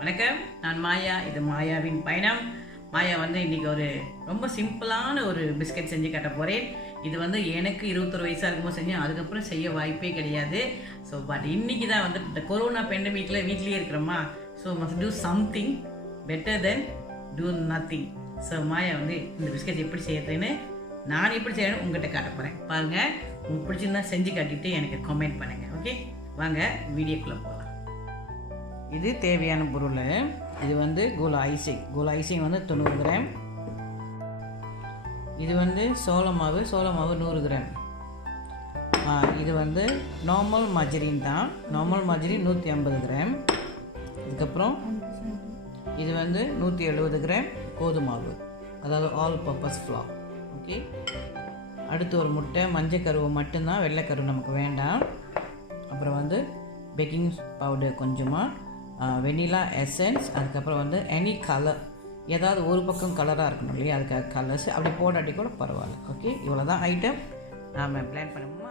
வணக்கம், நான் மாயா. இது மாயாவின் பயணம். மாயா இன்றைக்கி ஒரு ரொம்ப சிம்பிளான ஒரு பிஸ்கெட் செஞ்சு காட்ட போகிறேன். இது எனக்கு 21 வயசாக இருக்கும்போது செஞ்சேன். அதுக்கப்புறம் செய்ய வாய்ப்பே கிடையாது. ஸோ பட் இன்றைக்கி தான் இந்த கொரோனா பெண்டமிக்கில் வீட்லேயே இருக்கிறோமா. So must do something better than do nothing. So Maya இந்த பிஸ்கெட் எப்படி செய்யறதுன்னு நான் எப்படி செய்யணும் உங்கள்கிட்ட காட்ட போகிறேன். பாருங்கள், உங்களுக்கு பிடிச்சிருந்தா செஞ்சு காட்டிட்டு எனக்கு கமெண்ட் பண்ணுங்கள். ஓகே, வாங்க வீடியோக்குள்ளே போகலாம். இது தேவையான பொருள். இது கோலா ஐசிங். 90 கிராம். இது சோள மாவு 100 கிராம். இது நார்மல் மஜரின் தான். Normal margarine 150 gram. இதுக்கப்புறம் இது 170 கிராம் கோதுமாவு, அதாவது ஆல் பர்பஸ் ஃப்ளார். ஓகே, அடுத்து ஒரு முட்டை, மஞ்சள் கருவு மட்டும்தான், வெள்ளைக்கருவு நமக்கு வேண்டாம். அப்புறம் பேக்கிங் பவுடர் கொஞ்சமாக, வெனிலா எசன்ஸ், அதுக்கப்புறம் எனி கலர், ஏதாவது ஒரு பக்கம் கலராக இருக்கணும் இல்லையா, அதுக்காக கலர்ஸ் அப்படி போடாட்டி கூட பரவாயில்ல. ஓகே, இவ்வளோ தான் ஐட்டம். நாம் பிளான் பண்ணுவோமா?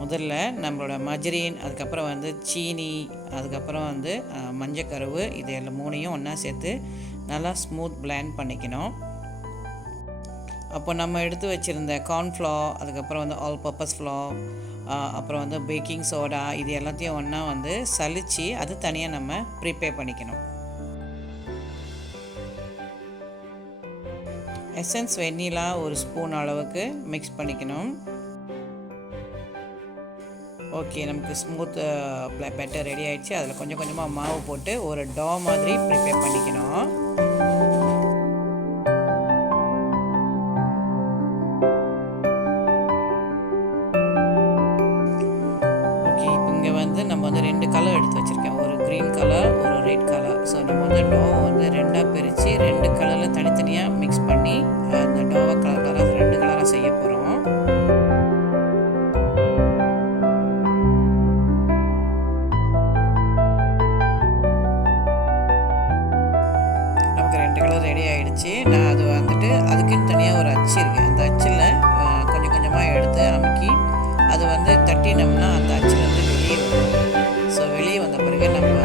முதல்ல நம்மளோட மஜரின், அதுக்கப்புறம் சீனி, அதுக்கப்புறம் மஞ்சக்கருவு, இது எல்லாம் மூணையும் ஒன்றா சேர்த்து நல்லா ஸ்மூத் பிளெண்ட் பண்ணிக்கணும். அப்போ நம்ம எடுத்து வச்சுருந்த கார்ன்ஃப்ளவர், அதுக்கப்புறம் ஆல் பர்பஸ் ஃப்ளார், அப்புறம் பேக்கிங் சோடா, இது எல்லாத்தையும் ஒன்றா சலித்து அது தனியாக நம்ம ப்ரிப்பேர் பண்ணிக்கணும். எசன்ஸ் வெண்ணிலா ஒரு ஸ்பூன் அளவுக்கு மிக்ஸ் பண்ணிக்கணும். ஓகே, நமக்கு ஸ்மூத் பேட்டர் ரெடி ஆகிடுச்சு. அதில் கொஞ்சம் கொஞ்சமாக மாவு போட்டு ஒரு டோ மாதிரி ப்ரிப்பேர் பண்ணிக்கணும். நம்ம 2 கலர் எடுத்து வச்சுருக்கேன், ஒரு க்ரீன் கலர், ஒரு ரெட் கலர். ஸோ நம்ம டோவை 2ஆக பிரித்து 2 கலரில் தனித்தனியாக மிக்ஸ் பண்ணி அந்த டோவை கலராக 2 கலராக செய்ய போகிறோம். நமக்கு 2 கலர் ரெடி ஆகிடுச்சு. நான் அது அதுக்குன்னு தனியாக ஒரு அச்சு இருக்குது. அந்த அச்சில் கொஞ்சம் கொஞ்சமாக எடுத்து அமுக்கி அது தட்டினோம்னா அந்த அச்சுலேருந்து வெளியே வரும். ஸோ வெளியே வந்த பிறகு நம்ம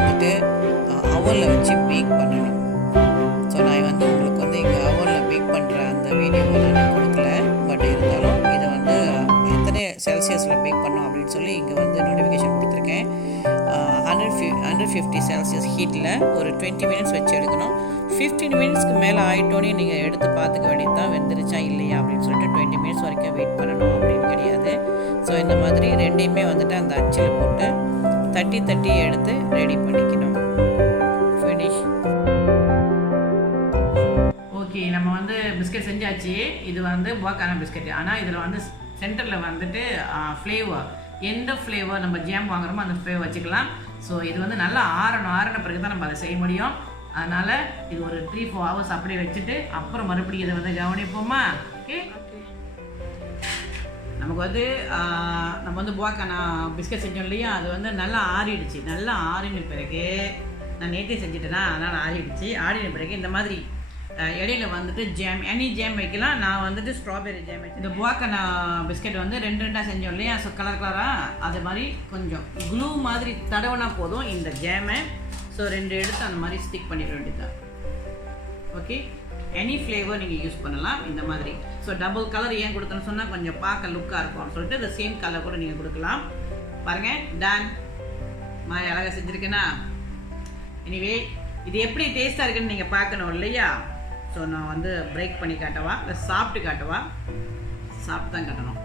அவனில் வச்சு பேக் பண்ணணும். ஸோ நான் உங்களுக்கு இங்கே அவனில் பேக் பண்ணுற அந்த வீடியோவை நான் கொடுக்கல. பட் இருந்தாலும் இதை எத்தனை செல்சியஸில் பேக் பண்ணோம் அப்படின்னு சொல்லி இங்கே நோட்டிஃபிகேஷன் கொடுத்துருக்கேன். 150 செல்சியஸ் ஹீட்டில் ஒரு 20 மினிட்ஸ் வச்சு எடுக்கணும். 15 மினிட்ஸ்க்கு மேலே ஆகிட்டோன்னே நீங்கள் எடுத்து பார்த்துக்க வேண்டியது தான், வெந்துருச்சா இல்லையா அப்படின்னு சொல்லிட்டு 20 மினிட்ஸ் வரைக்கும் வெயிட் பண்ணணும் அப்படின்னு கிடையாது. ஸோ இந்த மாதிரி ரெண்டையுமே அந்த அச்சில் போட்டு தட்டி தட்டி எடுத்து ரெடி பண்ணிக்கணும். ஃபினிஷ். ஓகே, நம்ம பிஸ்கெட் செஞ்சாச்சு. இது Buah Kana Biscuit. ஆனால் இதில் சென்டரில் ஃப்ளேவர், எந்த ஃப்ளேவர் நம்ம ஜாம் வாங்குறோமோ அந்த ஃப்ளேவர் வச்சுக்கலாம். ஸோ இது நல்லா ஆறின பிறகு தான் நம்ம அதை செய்ய முடியும். அதனால் இது ஒரு 3-4 ஹவர்ஸ் அப்படியே வச்சுட்டு அப்புறம் மறுபடியும் இதை கவனிப்போமா? ஓகே, நமக்கு நம்ம Buah Kana பிஸ்கட் செஞ்சோம் இல்லையா, அது நல்லா ஆறிடுச்சு. நல்லா ஆறின பிறகு, நான் நேற்றே செஞ்சுட்டேன்னா அதனால் ஆறிடுச்சு. ஆறின பிறகு இந்த மாதிரி இடையில ஜாம், எனி ஜாம் வைக்கலாம். நான் ஸ்ட்ராபெரி ஜாம் வச்சு இந்த Buah Kana பிஸ்கெட் 2 செஞ்சோம் இல்லையா. ஸோ கலராக அது மாதிரி கொஞ்சம் க்ளூ மாதிரி தடவைனா போதும் இந்த ஜாமை. ஸோ 2 எடுத்து அந்த மாதிரி ஸ்டிக் பண்ணிட வேண்டியதுதான். ஓகே, எனி ஃப்ளேவர் நீங்கள் யூஸ் பண்ணலாம் இந்த மாதிரி. ஸோ டபுள் கலர் ஏன் கொடுத்தேன்னு சொன்னால் கொஞ்சம் பார்க்க லுக்காக இருக்கும்னு சொல்லிட்டு இந்த சேம் கலர் கூட நீங்கள் கொடுக்கலாம். பாருங்கள், டன். மாதிரி அழகாக செஞ்சுருக்கேன்னா. எனிவே, இது எப்படி டேஸ்ட்டாக இருக்குன்னு நீங்கள் பார்க்கணும் இல்லையா. ஸோ நான் பிரேக் பண்ணி காட்டவா இல்லை சாப்பிட்டு காட்டவா? சாப்பிட்டு தான் காட்டணும்.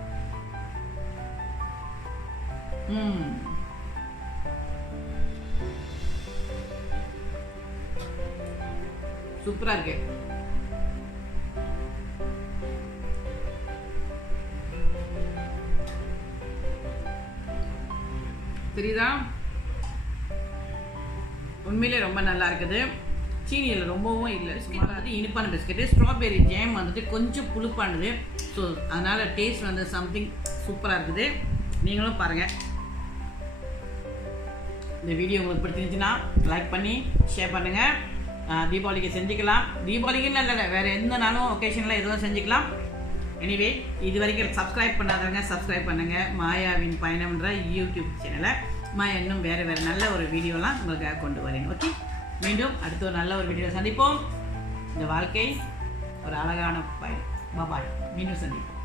சூப்பராக இருக்கு. தெரியுதா? உண்மையிலே ரொம்ப நல்லா இருக்குது. சீனியில் ரொம்பவும் இல்லை, சும்மா இனிப்பான பிஸ்கெட்டு. ஸ்ட்ராபெரி ஜாம் கொஞ்சம் புளிப்பானது. ஸோ அதனால் டேஸ்ட் சம்திங் சூப்பராக இருக்குது. நீங்களும் பாருங்கள். இந்த வீடியோ உங்களுக்கு பிடிச்சிருந்துச்சுன்னா லைக் பண்ணி ஷேர் பண்ணுங்கள். தீபாவளிக்கு செஞ்சுக்கலாம். தீபாவளிக்குன்னு இல்லை, வேறு எந்த நாளும் ஒகேஷனில் எதுவும் செஞ்சுக்கலாம். எனிவே, இது வரைக்கும் சப்ஸ்கிரைப் பண்ணாதவங்க சப்ஸ்கிரைப் பண்ணுங்கள் மாயாவின் பயணம்ன்ற யூடியூப் சேனலை. இன்னும் வேறு நல்ல ஒரு வீடியோலாம் உங்களுக்காக கொண்டு வரேன். ஓகே, மீண்டும் அடுத்த ஒரு நல்ல ஒரு வீடியோ சந்திப்போம். இந்த வாழ்க்கை ஒரு அழகான பயணம். பாய், மீண்டும் சந்திப்போம்.